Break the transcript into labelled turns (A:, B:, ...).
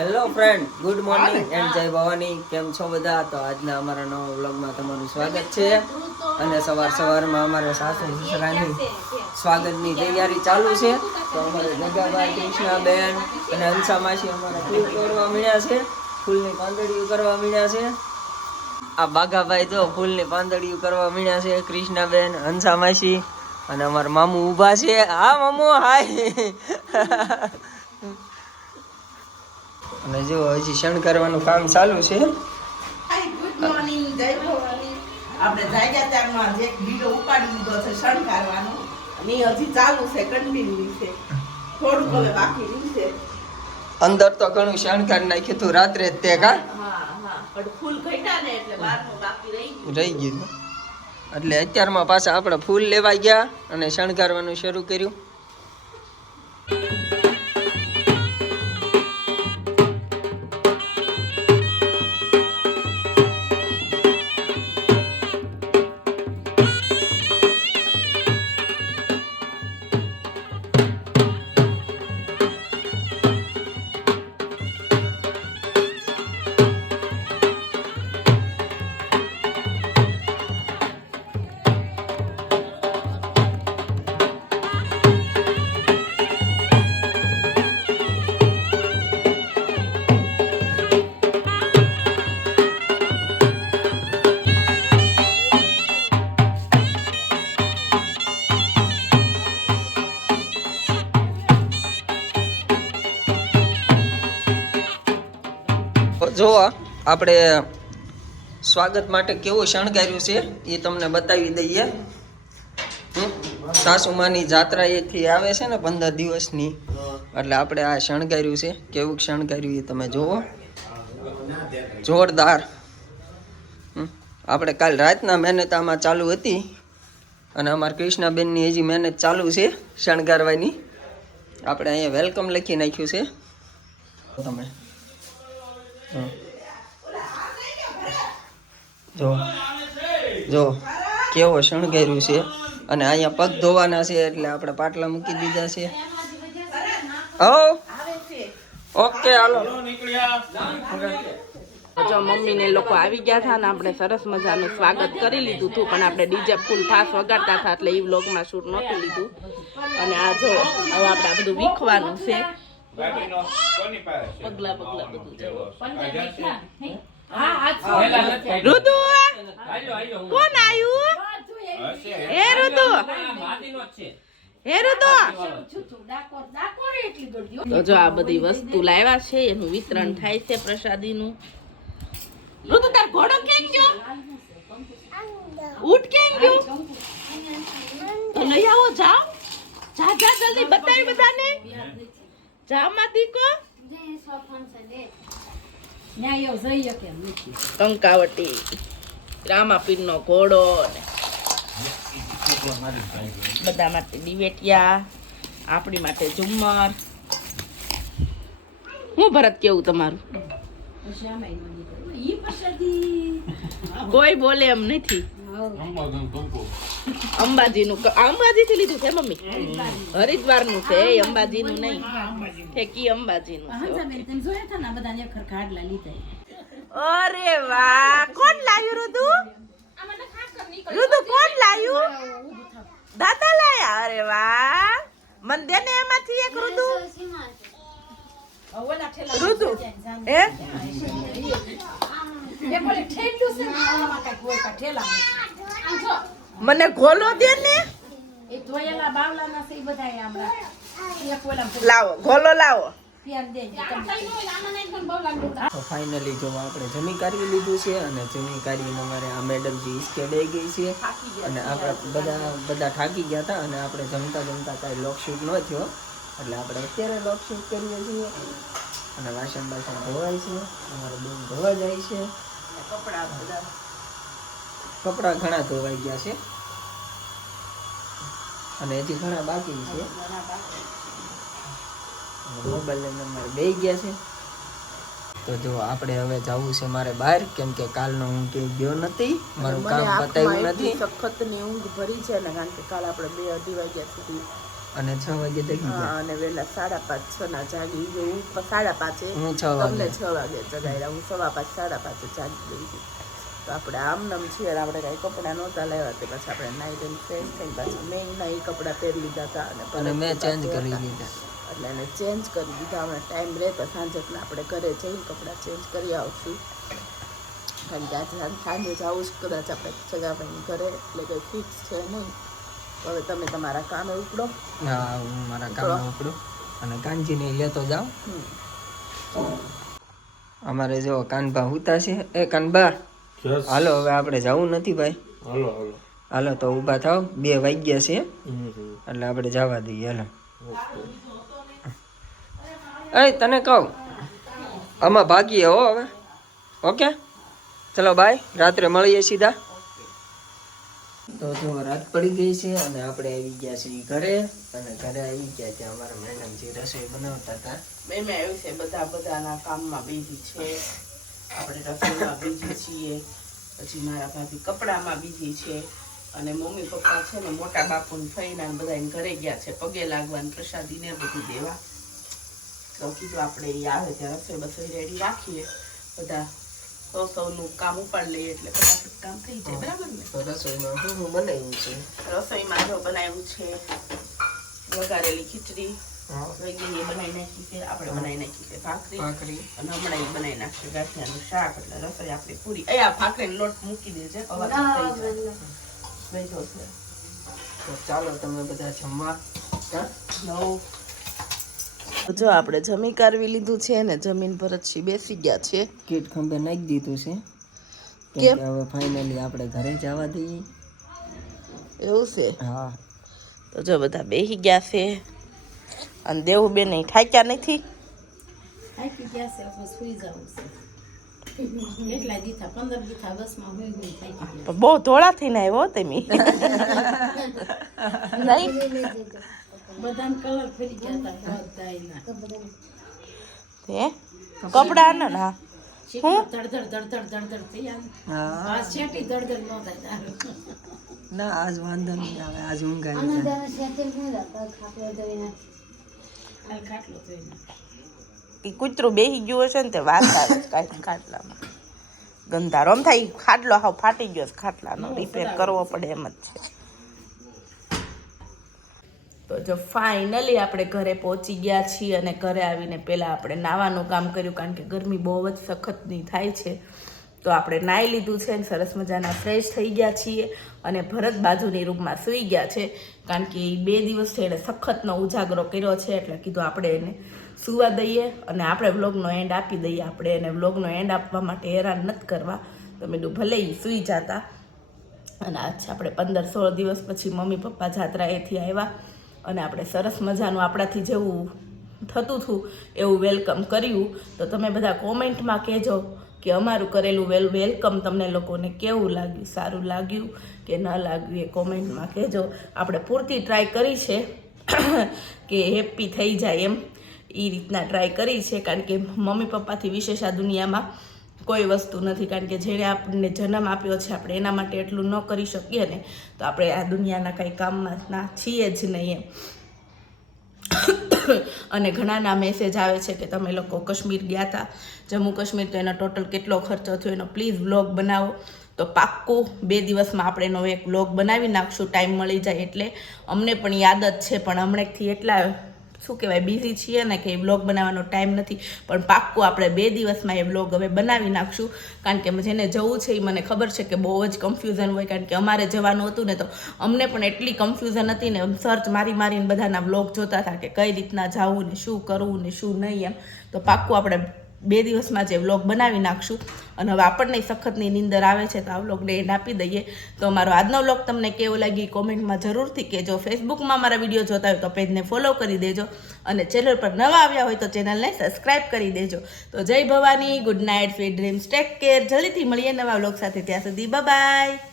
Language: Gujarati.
A: Hello friend good morning and જય ભવાની કેમ છો બધા? તો આજના અમારા નવા વ્લોગમાં તમારું સ્વાગત છે. અને સવાર સવારમાં અમારે સાસુ સસરાની સ્વાગતની તૈયારી ચાલુ છે. તો અમારે જગાભાઈ કૃષ્ણાબેન અને હંસા માસી અમારા ફૂલ તોડવા મળ્યા છે. ફૂલની પાંદડીઓ કરવા મળ્યા છે. આ બાઘાભાઈ તો ફૂલની પાંદડીઓ કરવા મળ્યા છે. કૃષ્ણાબેન હંસા માસી અને અમારા મામુ ઊભા છે. હા મામુ હાય. અને જો હજી શણગારવાનું કામ ચાલુ છે.
B: ગુડ મોર્નિંગ જય ભવાની. આપણે જાગ્યા ત્યારમાં જે વીડિયો ઉપાડી લીધો છે શણગારવાનો. અને હજી ચાલુ છે કન્ટિન્યુ છે. થોડુંક હવે બાકી છે.
A: અંદર તો ઘણું શણગાર નાખ્યું હતું રાત્રે જ તે કા?
B: રહી ગયું.
A: એટલે અત્યારમાં પાછા આપણે ફૂલ લેવા ગયા અને શણગારવાનું શરૂ કર્યું. આપણે સ્વાગત માટે કેવું શણગાર્યું છે એ તમને બતાવી દઈએ. સાસુમાની જાત્રા એથી આવે છે ને પંદર દિવસની. એટલે આપણે આ શણગાર્યું છે. કેવું શણગાર્યું એ તમે જુઓ જોરદાર? આપણે કાલ રાતના મહેનત આમાં ચાલુ હતી અને અમારા કૃષ્ણાબેનની હજી મહેનત ચાલુ છે શણગારવાની. આપણે અહીંયા વેલકમ લખી નાખ્યું છે. તમે. હમ. જો. જો કેવો શણગાર્યું છે. અને અહીંયા પગ ધોવાના છે એટલે આપણે પાટલા મૂકી દીધા છે. હો ઓકે હાલો.
C: જો મમ્મી ને લોકો આવી ગયા હતા ને આપણે સરસ મજાનું સ્વાગત કરી લીધું હતું પણ આપણે ડીજે ફૂલ ફાસ વગાડતા હતા એટલે એ વ્લોગમાં શૂટ નહોતું લીધું. અને આ જો હવે આપણે આ બધું વીખવાનું છે. પગલા પગલા બધું. ઋતુ કોણ આવ્યું? એ ઋતુ? હે ઋતુ? તો જો આ બધી વસ્તુ લાવ્યા છે એનું વિતરણ થાય છે પ્રસાદીનું. ઋતુ તાર ઘોડો કેમ ગયો? ઊંટ કેમ ગયો? તો લઈ આવો જાઓ. જા જા જલ્દી. બતાવી બધાને. જા માતી કો કંકાવટી રામાપીર નો ઘોડો બધા માટે દિવેટિયા આપણી માટે ઝુમ્મર. હું ભરત કેવું તમારું? કોઈ બોલે એમ નથી. અંબાજીનું અંબાજી અંબાજીથી લીધું છે મમ્મી? હરિદ્વારનું છે એ અંબાજીનું નહીં. ઠેકી અંબાજીનું. નું અરે વાહ કોણ લાવ્યું રુદુ રુદુ કોણ લાવ્યું દાદા લાયા? અરે વાહ. મન દે ને એમાંથી એક રુદુ રુદુ એ મને ગોલો દે ને. લાવો ગોલો લાવો.
A: તો ફાઇનલી જો આપણે જમી કાઢી લીધું છે અને જમી કાઢીને અમારે આ મેડમજી ઈસકે ગઈ છે અને આપણે બધા બધા થાકી ગયા હતા અને આપણે જમતા જમતા કાંઈ લોકશૂટ ન થયો. એટલે આપણે અત્યારે લોકશૂટ કરીએ છીએ. અને વાસણ બાસણ ધોવાય છે. અમારે બેન ધોવા જાય છે. કપડાં ઘણા ધોવાઈ ગયા છે. અને હજી ઘણા બાકી છે. મોબાઈલ લઈને બે ગયા છે. તો જો આપણે હવે જવું છે મારે બહાર કેમ કે કાલનો હું કે ગયો નથી. મારું કામ પતાવ્યું નથી.
C: સખતની ઊંઘ ભરી છે ને કારણ કે કાલ આપણે બે અઢી વાગ્યા સુધી
A: અને છ વાગે જગી ગયા.
C: અને વેલા સાડા પાંચ છ ના જાગી ગઈ. હું સાડા પાંચે
A: હું છ
C: તમને
A: વાગે.
C: છ વાગે જગાડ્યા. હું સવા પાંચ સાડા પાંચે જાગી ગઈ તો આપણે આમ નમ છીએ આપણે કાંઈ કપડાં નહોતા લેવા તે પછી આપણે નાઈ ધોઈને ફ્રેશ થઈને પાછા મેં ના એ કપડાં પહેરી લીધા હતા અને
A: મેં ચેન્જ કરી લીધા.
C: એટલે એને ચેન્જ કરી દીધા. અમે ટાઈમ રહે તો સાંજે પણ આપણે ઘરે જઈને કપડાં ચેન્જ કરી આવશું. કારણ કે આજે સાંજે સાંજે આવું જ કદાચ આપણે જગાભાઈની ઘરે એટલે કંઈ ફિક્સ છે નહીં. હવે તમે તમારા કામે ઉપડો.
A: હા હું મારા કામ ઉપડું અને કાનજીને લેતો જાઉં. અમારે જો કાનભા ઉતા છે. એ કાનભા હાલો હવે આપણે જવું નથી ભાઈ.
D: હાલો હાલો.
A: હાલો તો ઊભા થાવ બે વાગ્યા છે. એટલે આપણે જવા દઈએ હાલો. એ તને કહું આમાં ભાગીએ હો હવે. ઓકે? ચલો બાય. રાત્રે મળીએ સીધા. તો જો રાત પડી ગઈ છે અને આપણે આવી ગયા છીએ ઘરે અને ઘરે આવી ગયા ત્યાં અમારા મેડમ જે રસોઈ બનાવતા હતા.
C: મેં આવ્યું છે બધા બધાના કામમાં બીજી છે. આપણે રસોઈમાં બીજી છીએ. પછી મારા ભાભી કપડામાં બીજી છે. અને મમ્મી પપ્પા છે ને મોટા બાપુને ફઈના બધા ઘરે ગયા છે. પગે લાગવાનું પ્રસાદીને બધું દેવા. તો કીધું આપણે એ આવે ત્યાં રસોઈ બસોઈ રેડી રાખીએ. બધા સૌ સૌનું કામ ઉપાડી લઈએ એટલે ફટાફટ કામ થઈ જાય બરાબર ને?
A: રસોઈમાં શું શું બનાવ્યું છે?
C: રસોઈમાં જો બનાવ્યું છે વઘારેલી ખીચડી બનાવી નાખી છે આપણે બનાવી નાખી છે ભાખરી.
A: ભાખરી.
C: અને હમણાં એ બનાવી નાખશે ગાંઠિયાનું શાક એટલે રસોઈ આપણી પૂરી. એ આ ભાખરીનો લોટ મૂકી દેજે અવાજ થઈ જાય. વેજો છે.
A: તો ચાલો તમે બધા જમવા.
C: નવ જો આપણે જમી કારવી લીધું છે ને જમીન પર જ બેસી ગયા છે.
A: કીટ ખંભે નાખી દીધું છે? કે હવે ફાઇનલી આપણે ઘરે જવા દઈએ.
C: એવું છે?
A: હા.
C: તો જો બધા બેસી ગયા છે. અને દેવું બેન થાક્યા નથી.
E: થાકી ગયા છે હવે સુઈ જવું છે. કેટલા દીથા પંદર દીથા બસમાં હુઈ હુઈ થાકી ગયા.
C: બહુ ધોળા થઈને આવ્યો તમે. નહીં?
E: બધાને કલર ફરી ગયા હતા
C: હે કપડા ને ના
E: શીખમાં ધડધડ ધડધડ ધડધડ થઈ આ શેટી ધડધડ ન થાય
A: ના આજ વાંધો નહીં આવે આજ ઊંઘ આવી જાય
E: હાલ ખાટલો થઈને
C: એ કૂતરું બેસી ગયું હશે ને તે વાત આવે છે ખાટલામાં. ગંધારો થાય ખાટલો હાવ ફાટી ગયો છે ખાટલાનો. રિપેર કરવો પડે એમ જ છે. તો જો ફાઇનલી આપણે ઘરે પહોંચી ગયા છીએ અને ઘરે આવીને પહેલાં આપણે નાવાનું કામ કર્યું, કારણ કે ગરમી બહુ જ સખતની થાય છે, તો આપણે નાહી લીધું છે અને સરસ મજાના ફ્રેશ થઈ ગયા છીએ અને ભરત બાજુની રૂમમાં સૂઈ ગયા છે, કારણ કે એ બે દિવસ એણે સખતનો ઉજાગરો કર્યો છે, એટલે કીધું આપણે એને સુવા દઈએ અને આપણે વ્લોગનો એન્ડ આપી દઈએ. આપણે એને વ્લોગનો એન્ડ આપવા માટે હેરાન નથી કરવા. તો મેં ભલે એ સૂઈ જતા. અને આજ આપણે પંદર સોળ દિવસ પછી મમ્મી પપ્પા જાત્રા એથી આવ્યા. અને આપણે સરસ મજાનું આપણાથી જેવું થતું હતું એવું વેલકમ કર્યું, તો તમે બધા કોમેન્ટમાં કહેજો કે અમારું કરેલું વેલ, વેલકમ તમને લોકોને કેવું લાગ્યું, સારું લાગ્યું કે ન લાગ્યું એ કોમેન્ટમાં કહેજો. આપણે પૂરતી ટ્રાય કરી છે કે હેપી થઈ જાય એમ. એ રીતના ટ્રાય કરી છે, કારણ કે મમ્મી પપ્પાથી વિશેષ આ દુનિયામાં કોઈ વસ્તુ નથી, કારણ કે જેણે આપણને જન્મ આપ્યો છે, આપણે એના માટે એટલું ન કરી શકીએ ને, તો આપણે આ દુનિયાના કંઈ કામમાં ના છીએ જ નહીં એમ. અને ઘણાના મેસેજ આવે છે કે તમે લોકો કાશ્મીર ગયા હતા જમ્મુ કાશ્મીર તો એનો ટોટલ કેટલો ખર્ચો થયો એનો પ્લીઝ વ્લોગ બનાવો. તો પાક્કું બે દિવસમાં આપણે એનો એક વ્લોગ બનાવી નાખશું ટાઈમ મળી જાય એટલે. અમને પણ યાદ જ છે, પણ હમણાંથી એટલા શું કહેવાય બિઝી છીએ ને કે એ વ્લોગ બનાવવાનો ટાઈમ નથી. પણ પાક્કું આપણે બે દિવસમાં એ વ્લોગ હવે બનાવી નાખશું. કારણ કે જેને જવું છે એ મને ખબર છે કે બહુ જ કન્ફ્યુઝન હોય. કારણ કે અમારે જવાનું હતું ને તો અમને પણ એટલી કન્ફ્યુઝન હતી ને સર્ચ મારી મારીને બધાના વ્લોગ જોતા હતા કે કઈ રીતના જવું ને શું કરવું ને શું નહીં એમ. તો પાક્કું આપણે બે દિવસમાં જે વ્લોગ બનાવી નાખશું. અને હવે આપણને સખતની નીંદર આવે છે તો આ વ્લોગને એન્ડ આપી દઈએ. તો અમારો આજનો વ્લોગ તમને કેવો લાગી કોમેન્ટમાં જરૂરથી કહેજો. ફેસબુકમાં મારા વીડિયો જોતા હોય તો પેજને ફોલો કરી દેજો. અને ચેનલ પર નવા આવ્યા હોય તો ચેનલને સબસ્ક્રાઇબ કરી દેજો. તો જય Bhavani good night sweet dreams take care જલ્દીથી મળીએ નવા વ્લોગ સાથે. ત્યાં સુધી બાય